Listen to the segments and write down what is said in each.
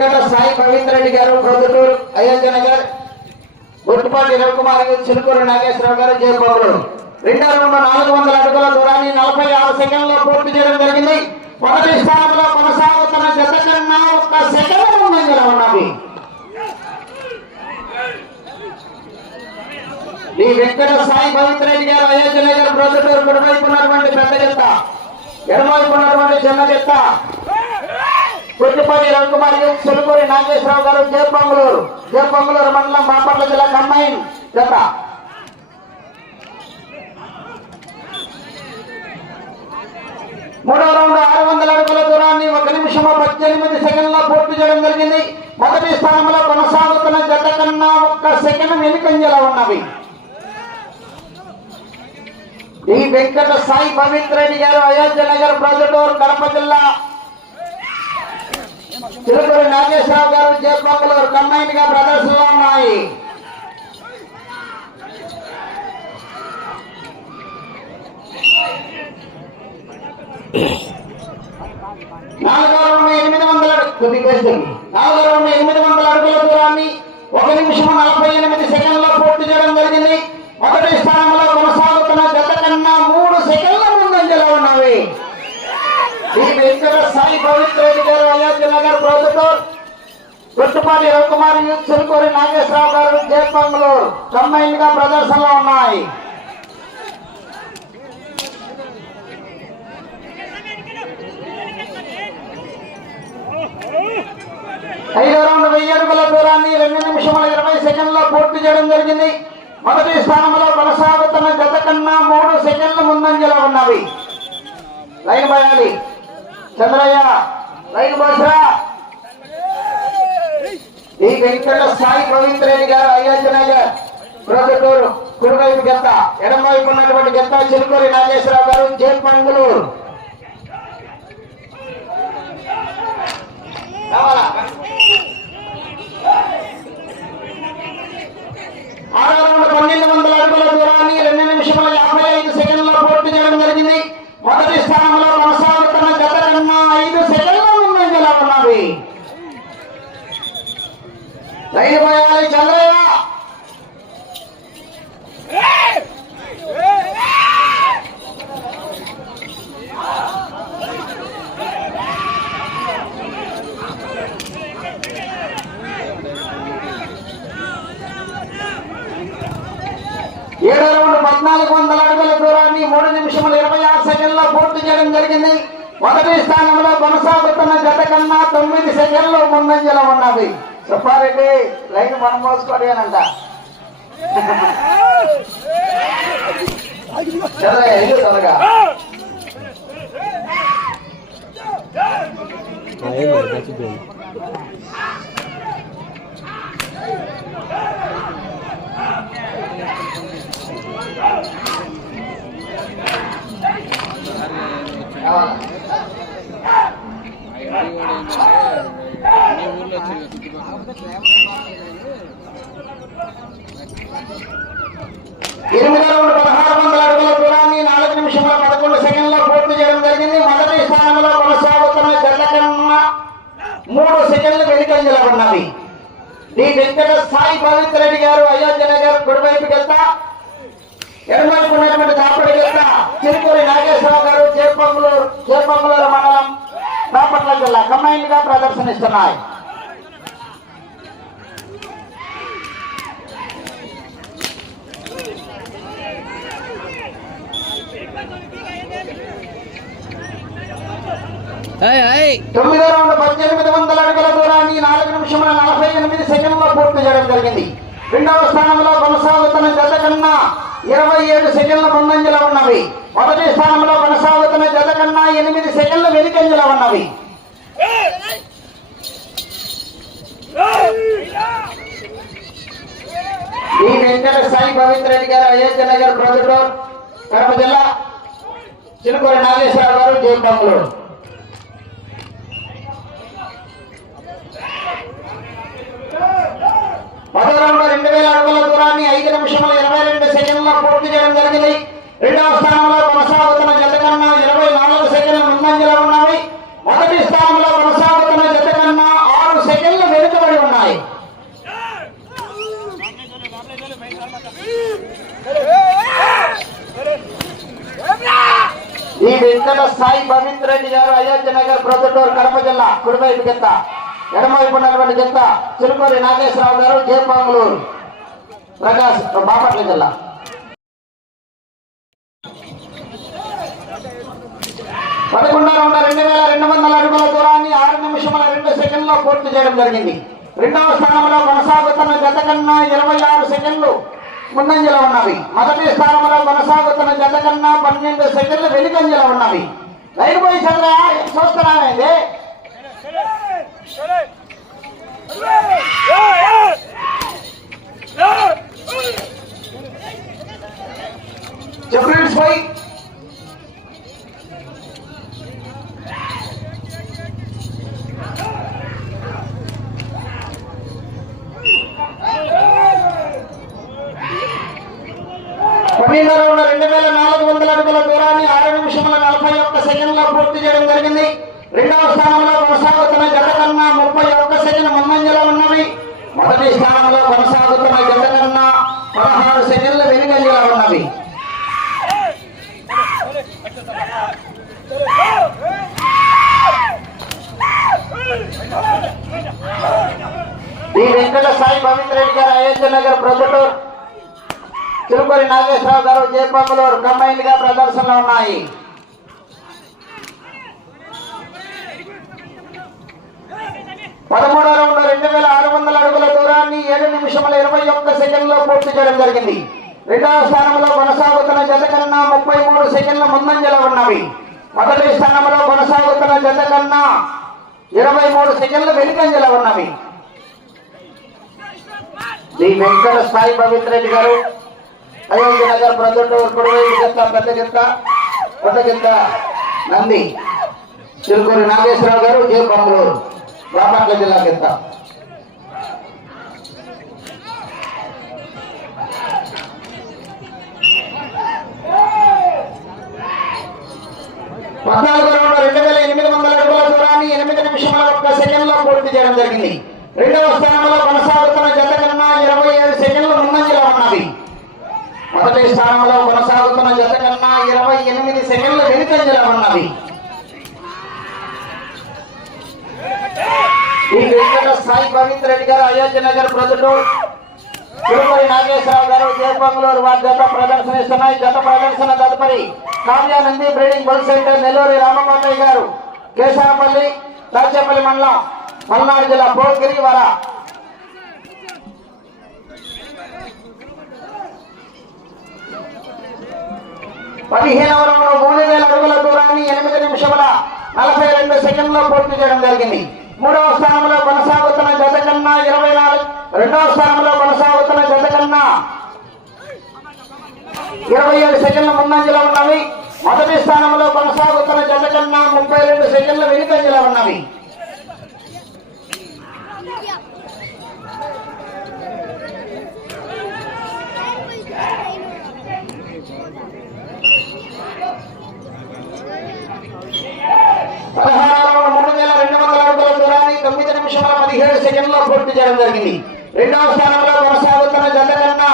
వెంకట సాయి పవిత్ర రెడ్డి గారు ప్రొద్దుటూరు అయోధ్య నగర్. గుర్తుపాటి రవికుమార్ గారు చిలుకూరు నాగేశ్వరరావు గారు జయబాబులు. రెండో రౌండ్ నాలుగు వందల అడుగుల దూరాన్ని నలభై ఆరు సెకండ్లో పూర్తి చేయడం జరిగింది. మొదటి స్థానంలో కొనసాగుతున్న జత కన్నా ఒక సెకండ్ ముందంజలో ఉన్నది. ఈ వెంకట సాయి పవిత్ర రెడ్డి గారు అయోధ్య నగర్ ప్రొద్దుటూరు కుడివైపు ఉన్నటువంటి పెద్ద జత. ఎడమవైపు ఉన్నటువంటి చిన్న చెత్త కొట్టిపల్లి రవికుమార్ గారు నాగేశ్వరరావు గారు జయపంగులూరు జయపంగులూరు మండలం బాపట్ల జిల్లా కమ్మాయిన్ జత. మూడో రౌండ్ ఆరు వందల అడుగుల దూరాన్ని ఒక నిమిషము పద్దెనిమిది సెకండ్ల పూర్తి చేయడం జరిగింది. మొదటి స్థానంలో కొనసాగుతున్న జత కన్నా ఒక్క సెకండ్ వెనుకంజల ఉన్నవి. ఈ వెంకట సాయి పవిత్ర రెడ్డి గారు అయోధ్య నగర్ ప్రజటూరు కడప జిల్లా. తిరుపతి నాగేశ్వరరావు గారు జయపంగులూరు కన్నైన్గా ప్రదర్శనలో ఉన్నాయి. నాలుగో ఎనిమిది వందల కొద్ది నాలుగో ఎనిమిది వందల అడుగుల దూరాన్ని ఒక నిమిషం నలభై ఎనిమిది సెకండ్లో పూర్తి చేయడం జరిగింది మొదటి స్థానంలో కొనసాగుతున్న జత కన్నా మూడు సెకండ్ల ముందంజలో ఉన్నవి ఈ వెంకట సాయి పవిత్ర రెడ్డి గారు అయోధ్య నగర్ ప్రభుత్వం కొట్టుపాటి రవికుమార్ యూత్ చెరుకూరి నాగేశ్వరరావు గారు జయపంగులూరు కంబైన్గా ప్రదర్శనలో ఉన్నాయి. ఐదో రౌండ్ వెయ్యి అడుగుల దూరాన్ని రెండు నిమిషముల ఇరవై సెకండ్లో పూర్తి చేయడం జరిగింది. మొదటి స్థానంలో కొనసాగుతున్న గత కన్నా మూడు సెకండ్ల ముందంజలో ఉన్నవి. లైన్ పోయాలి చంద్రయ్య లైన్ పోసరా ఈ వెంకట సాయి పవిత్ర రెడ్డి గారు అయోధ్య నగర్ ప్రొద్దుటూరు కుడివైపు గెత్త ఎడమవైపు ఉన్నటువంటి గెత్త చిలుకూరి నాగేశ్వరరావు గారు జేట్ మంగుళూరు. కావాలా ఆరో పన్నెండు వందల అడుగుల దూరాన్ని రెండు నిమిషముల యాభై ఐదు సెకండ్ల పూర్తి చేయడం జరిగింది మొదటి స్థానంలో కొనసాగుతున్న గత కన్నా ఐదు సెకండ్ల ముందంజలో ఉన్నవి లైన్ పోయాలి చంద్రయ్య ఏడో రౌండ్ పద్నాలుగు వందల అడుగుల దూరాన్ని మూడు నిమిషముల ఇరవై ఆరు సెకండ్లో పూర్తి చేయడం జరిగింది మొదటి స్థానంలో కొనసాగుతున్న జత కన్నా తొమ్మిది సెకండ్లు ముందంజలో ఉన్నది సుబ్బారెడ్డి లైన్ మనం మోసుకోండి అనంట త్వరగా. కావాలా? ఎనిమిది రెండు పదహారు వందల అడుగుల దూరాన్ని నాలుగు నిమిషముల పదకొండు సెకండ్లో పూర్తి చేయడం జరిగింది. మొదటి స్థానంలో కొనసాగుతున్న జత కన్నా మూడు సెకండ్లు వెనుకంజలో ఉన్నవి డి వెంకట సాయి పవిత్ర రెడ్డి గారు అయోధ్య నగర్ కుడివైపు వెళ్తా. ఎడమవైపు ఉన్నటువంటి వెళ్తా. చిరుకూరి నాగేశ్వరరావు గారు చేపంగులూరు చేపంగులూరు మండలం బాపట్ల జిల్లా కంబైన్గా ప్రదర్శనిస్తున్నాయి తొమ్మిదో రౌండ్ పద్దెనిమిది వందల అడుగుల దూరాన్ని నాలుగు నిమిషముల నలభై ఎనిమిది సెకండ్లో పూర్తి చేయడం జరిగింది. రెండవ స్థానంలో కొనసాగుతున్న జత కన్నా ఇరవై ఏడు సెకండ్ల ముందంజలో ఉన్నవి. మొదటి స్థానంలో కొనసాగుతున్న జత కన్నా ఎనిమిది సెకండ్లు వెనుకంజలో ఉన్నవి. ఈ వెంకట సాయి పవిత్ర రెడ్డి గారు అయోధ్య నగర్ ప్రొద్దుటూరు కడప జిల్లా చిలుకూరి నాగేశ్వరరావు గారు జయపంగులూరు పదో రెండు వేల అడుగుల దూరాన్ని ఐదు నిమిషముల ఇరవై రెండు సెకండ్లో పూర్తి చేయడం జరిగింది. రెండవ స్థానంలో కొనసాగుతున్న జత కన్నా ఇరవై నాలుగు సెకండ్ల ముందంజలో ఉన్నాయి. మొదటి స్థానంలో కొనసాగుతున్న జత కన్నా ఆరు సెకండ్ల ఉన్నాయి. ఈ వెంకట సాయి పవిత్ర రెడ్డి గారు అయోధ్య నగర్ ప్రొద్దుటూరు కడప జిల్లా కుడివైపు కింద ఎడమవైపు ఉన్నటువంటి కింద చిరుకూరి నాగేశ్వరరావు గారు జయపంగులూరు ప్రకాశ్ బాపట్ల జిల్లా. పదకొండు రౌండ్ రెండు వేల రెండు వందల అడుగుల దూరాన్ని ఆరు నిమిషముల రెండు సెకండ్లో పూర్తి చేయడం జరిగింది. రెండవ స్థానంలో కొనసాగుతున్న జత కన్నా ఇరవై ఆరు సెకండ్లు ముందంజలో ఉన్నవి. మొదటి స్థానంలో కొనసాగుతున్న జత కన్నా పన్నెండు సెకండ్లు వెనుకంజలో ఉన్నవి. లైన్ పోయి చంద్ర చూస్తున్నామండి చెప్పండి పోయి. పన్నెండు ఉన్న రెండు వేల నాలుగు వందల అడుగుల దూరాన్ని ఆరు నిమిషముల నలభై ఒక్క సెకండ్లో పూర్తి చేయడం జరిగింది. రెండవ స్థానంలో కొనసాగుతున్న జత కన్నా ముప్పై ఒక్క సెకండ్ ముందంజలో ఉన్నవి. మొదటి స్థానంలో కొనసాగుతున్న జత కన్నా పదహారు సెకండ్ల వెనుకంజలో ఉన్నవి. శ్రీ వెంకట సాయి పవిత్ర రెడ్డి గారు అయోధ్య నగర్ ప్రొద్దుటూరు. తిరుపతి నాగేశ్వరరావు గారు జయపంగులూరు కంబైన్డ్గా ప్రదర్శనలో ఉన్నాయి. పదమూడో రౌండ్ రెండు వేల ఆరు వందల అడుగుల దూరాన్ని ఏడు నిమిషముల ఇరవై ఒక్క సెకండ్లో పూర్తి చేయడం జరిగింది. రెండవ స్థానంలో కొనసాగుతున్న జత కన్నా ముప్పై మూడు సెకండ్ల ముందంజల ఉన్నవి. మొదటి స్థానంలో కొనసాగుతున్న జత కన్నా ఇరవై మూడు సెకండ్లు వెనుకంజల ఉన్నవి. శ్రీ వెంకట సాయి పవిత్ర రెడ్డి గారు అయోధ్య నగర్ ప్రొద్దుటూరు కుడివైపు పెద్ద నంది చిరుకూరి నాగేశ్వరరావు గారు జే పంగులూరు బాపట్ల జిల్లా గిత్త పద్నాలుగు రెండు వేల ఎనిమిది వందల అడుగుల దూరాన్ని ఎనిమిది నిమిషంలో ఒక్క సెకండ్లో పూర్తి చేయడం జరిగింది. రెండవ స్థానంలో కొనసాగుతున్న జత కన్నా ఇరవై ఏడు సెకండ్లు ముందంజలో ఉన్నది మొదటి స్థానంలో కొనసాగుతున్న జత కన్నా ఇరవై ఎనిమిది సెకండ్లు వెనుకంజలో ఉన్నది ఈ క్రికెట్ సాయి పవిత్ర రెడ్డి గారు అయోధ్య నగర్ ప్రజలు తిరుపతి నాగేశ్వరరావు గారు జయపంగులూరు వారి జత ప్రదర్శన ఇస్తున్నాయి జత ప్రదర్శన తదుపరి Kavyanandi breeding bull centre Nelluri Ramakotaiah garu Keshapalli Rajyapalli మండలం. పల్నాడు జిల్లా భోగిరి వర. పదిహేనవ రౌండ్ మూడు వేల అడుగుల దూరాన్ని ఎనిమిది నిమిషముల నలభై రెండు సెకండ్లో పూర్తి చేయడం జరిగింది. మూడవ స్థానంలో కొనసాగుతున్న జత కన్నా ఇరవై నాలుగు రెండవ స్థానంలో కొనసాగుతున్న జత కన్నా ఇరవై ఏడు సెకండ్ల ముందంజలో ఉన్నవి. మొదటి స్థానంలో కొనసాగుతున్న జత కన్నా ముప్పై రెండు సెకండ్ల వెనుకంజలో ఉన్నవి పదహారు మూడు వేల రెండు వందల అడుగుల దూరాన్ని తొమ్మిది నిమిషముల పదిహేడు పూర్తి చేయడం జరిగింది. రెండవ స్థానంలో కొనసాగుతున్న జత కన్నా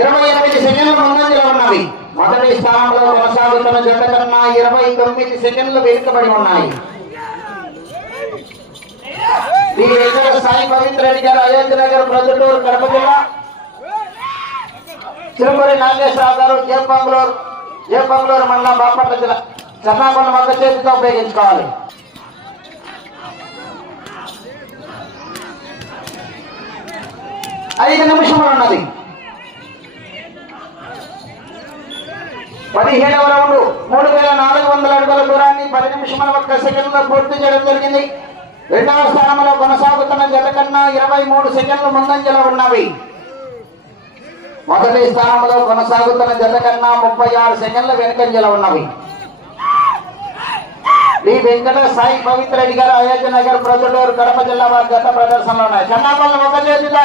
ఇరవై ఎనిమిది సెకండ్లు ముందంజలో ఉన్నవి. మొదటి స్థానంలో కొనసాగుతున్న జత కన్నా ఇరవై తొమ్మిది సెకండ్లు వెనుకబడి ఉన్నాయి. దీని దగ్గర సాయి పవిత్ర రెడ్డి గారు అయోధ్య నగర్ ప్రజలూరు కడప జిల్లా. తిరుపతి నాగేశ్వరరావు గారు జేపంగులూరు జేపంగులూరు మండలం బాపట్ల జిల్లా. చన్నాకొండ మొక్క చేతితో ఉపయోగించుకోవాలి. ఐదు నిమిషములు ఉన్నది. పదిహేడవ రౌండ్ మూడు వేల నాలుగు వందల అడుగుల దూరాన్ని పది నిమిషముల ఒక్క సెకండ్లో పూర్తి చేయడం జరిగింది. రెండవ స్థానంలో కొనసాగుతున్న జత కన్నా ఇరవై మూడు సెకండ్లు ముందంజలో ఉన్నవి. మొదటి స్థానంలో కొనసాగుతున్న జత కన్నా ముప్పై ఆరు సెకండ్ల వెనుకంజలో ఉన్నవి. శ్రీ వెంకట సాయి పవిత్ర రెడ్డి గారు అయోధ్య నగర్ ప్రొద్దుటూరు కడప జిల్లా వారి గత ప్రదర్శనలో ఉన్నాయి. చెన్నాపల్లి ఒక చేతిలో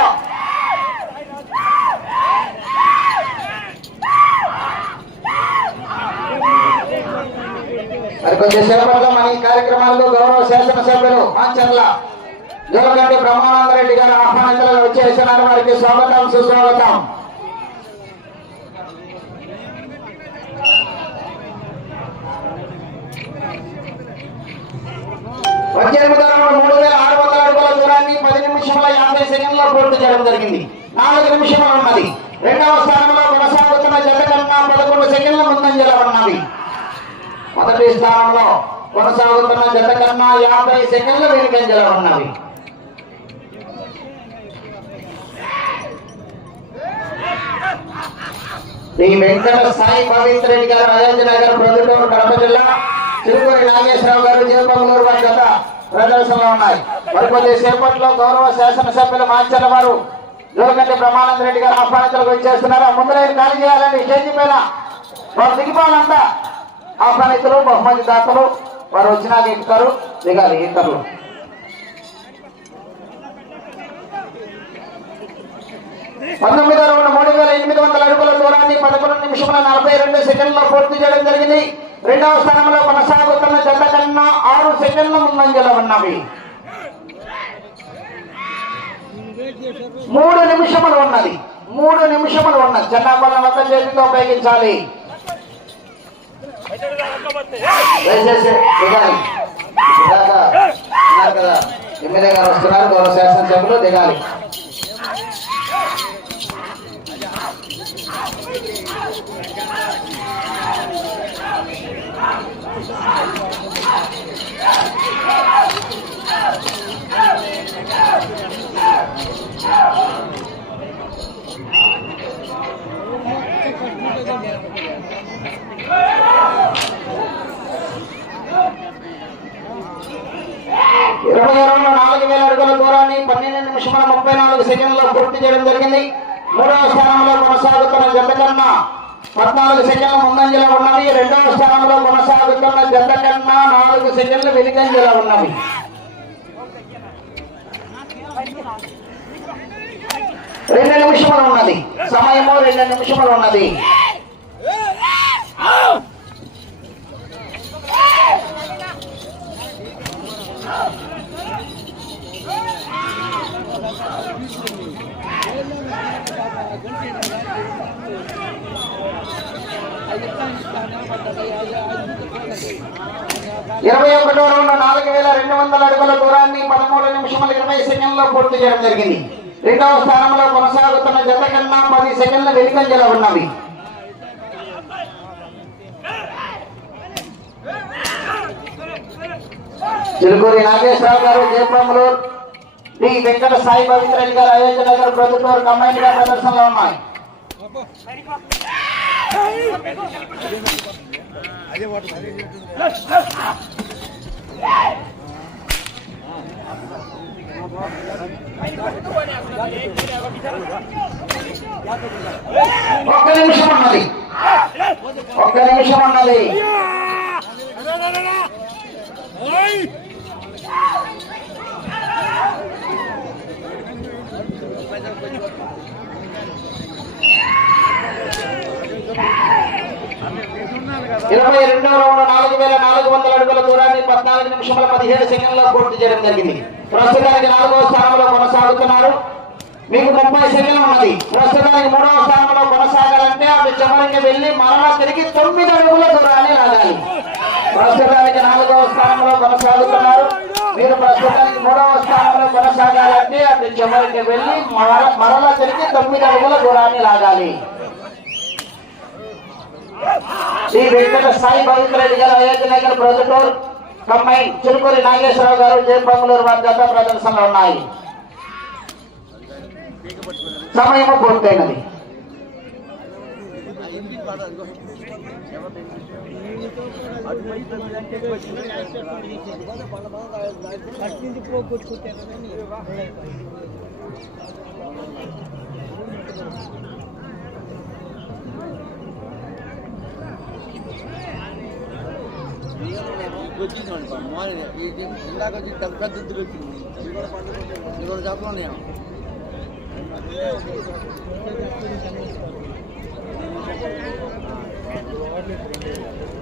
మరి కొంచెం సేపట్లో మన ఈ కార్యక్రమాలకు గౌరవ శాసనసభ్యులు మాచర్ల బ్రహ్మానంద రెడ్డి గారు ఆహ్వానితులుగా వచ్చేస్తున్నారు. వారికి స్వాగతం సుస్వాగతం. పద్దెనిమిది వందల మూడు వేల ఆరు వందల అడుగుల దూరాన్ని పది నిమిషముల యాభై సెకండ్లో పూర్తి చేయడం జరిగింది. నాలుగు నిమిషములు ఉన్నది. రెండవ స్థానంలో కొనసాగుతున్న జత కన్నా పదకొండు సెకండ్ల ముందంజల ఉన్నవి మొదటి స్థానంలో కొనసాగుతున్న జత కన్నా యాభై సెకండ్ల వెనుకంజల ఉన్నవి శ్రీ వెంకట సాయి పవిత్ర రెడ్డి గారు అయోధ్య నగర్ ప్రొద్దుటూరు కడప జిల్లా తిరుపతి నాగేశ్వరరావు గారు జీవపంగళూరు వారి గత ప్రదర్శనలో ఉన్నాయి. మరికొద్ది సేపట్లో గౌరవ శాసనసభ్యులు మాచర్ల వారు జోగండి బ్రహ్మానంద రెడ్డి గారు ఆహ్వానితులకు వచ్చేస్తున్నారు. ముందర ఖాళీ చేయాలని స్టేజీ పైన వారు దిగిపోవాలంతా ఆహ్వానితులు బహుమతి దాతలు వారు వచ్చినాక ఎక్కుతారు దిగాలి ఇతరులు. పంతొమ్మిది రౌండ్ మూడు వేల ఎనిమిది వందల అడుగుల దూరాన్ని పదకొండు నిమిషముల నలభై రెండు సెకండ్లో పూర్తి చేయడం జరిగింది. రెండవ స్థానంలో కొనసాగుతున్న జత కన్నా ఆరు సెకండ్ల ముందంజలో ఉన్నవి. మూడు నిమిషములు ఉన్నది. మూడు నిమిషములు ఉన్నది జెండా వద్ద చేతితో ఉపయోగించాలి. దయచేసి దిగాలి ఇలాగా ఉన్నారు కదా ఎమ్మెల్యే గారు వస్తున్నారు గౌరవ శాసనసభ్యులు దిగాలి ఇరవై రెండు నాలుగు వేల అడుగుల దూరాన్ని పన్నెండు నిమిషముల ముప్పై నాలుగు సెకండ్లో పూర్తి చేయడం జరిగింది. మూడవ స్థానంలో కొనసాగుతున్న జత కన్నా పద్నాలుగు సెకండ్ల ముందంజలో ఉన్నవి రెండవ స్థానంలో కొనసాగుతున్న జత కన్నా నాలుగు సెకండ్లు వెనుకంజలో ఉన్నవి రెండు నిమిషములు ఉన్నది. సమయము రెండు నిమిషములు ఉన్నది. ఇరవై ఒకటో రౌండ్ నాలుగు వేల రెండు వందల అడుగుల దూరాన్ని పదమూడు నిమిషముల ఇరవై సెకండ్లో పూర్తి చేయడం జరిగింది. రెండవ స్థానంలో కొనసాగుతున్న జత కన్నా పది సెకండ్ల వెనుకంజలో ఉన్నవి. చిలుకూరి నాగేశ్వరరావు గారు జయప్రములు శ్రీ వెంకట సాయి పవిత్రరెడ్డి గారు అయోధ్య నగర్ ప్రభుత్వం కంబైన్గా ప్రదర్శనలో ఉన్నాయి ఒక్క నిమిషం ఉన్నది. ఒక్క నిమిషం ఉన్నది. ఇరవై రెండో రౌండ్ నాలుగు వేల నాలుగు వందల అడుగుల దూరాన్ని పద్నాలుగు నిమిషముల పదిహేడు సెకండ్లో పూర్తి చేయడం జరిగింది. ప్రస్తుతానికి నాలుగవ స్థానంలో కొనసాగుతున్నారు. మీకు ముప్పై సెకండ్లు ఉన్నది. ప్రస్తుతానికి మూడవ స్థానంలో కొనసాగాలంటే అటు చివరికి వెళ్ళి మరలా తిరిగి తొమ్మిది అడుగుల దూరాన్ని లాగాలి. ప్రస్తుతానికి నాలుగవ స్థానంలో కొనసాగుతున్నారు. మీరు ప్రస్తుతానికి మూడవ స్థానంలో కొనసాగాలంటే అటు చివరికి వెళ్ళి మరలా తిరిగి తొమ్మిది అడుగుల దూరాన్ని లాగాలి. శ్రీ వెంకట సాయి పవిత్రెడ్డి గారు అయోధ్య నగర్ కంబైన్ చిరుకూరి నాగేశ్వరరావు గారు జయపంగులూరు వారి జత ప్రదర్శనలు ఉన్నాయి. సమయము పూర్తయినది. వచ్చింది మార్నింగ్ ఇందాక వచ్చి పెద్ద దుద్దులు వచ్చింది ఇవాళ చెప్పాలి టీబీఆర్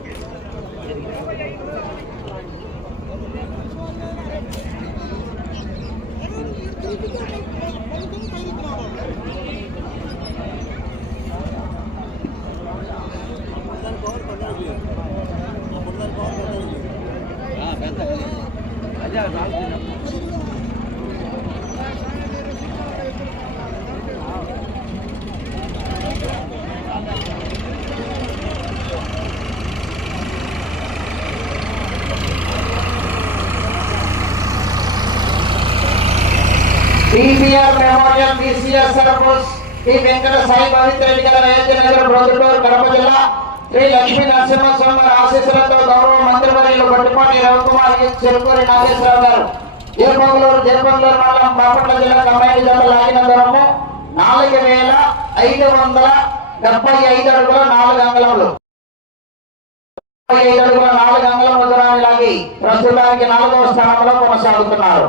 శ్రీ వెంకట సాయి పవిత్రెడ్డి గారి అయోధ్య నగర్ ప్రొద్దుటూరు కడప జిల్లా శ్రీ లక్ష్మీ నరసింహస్వామి వారి ఆశీస్సులతో గౌరవ మంత్రివర్యులు గొట్టిపాటి రవికుమార్ చెరుకూరి నాగేశ్వరరావు గారు. జయపంగులూరు జయపంగులూరు మండలం బాపట్ల జిల్లా కమ్మాయి జత లాగిన దూరము నాలుగు వేల ఐదు వందల డెబ్బై ఐదు అడుగుల నాలుగు అంగళములు. డెబ్బై ఐదు అడుగుల నాలుగు అంగళములు దూరాన్ని లాగి ప్రస్తుతానికి నాలుగవ స్థానంలో కొనసాగుతున్నారు.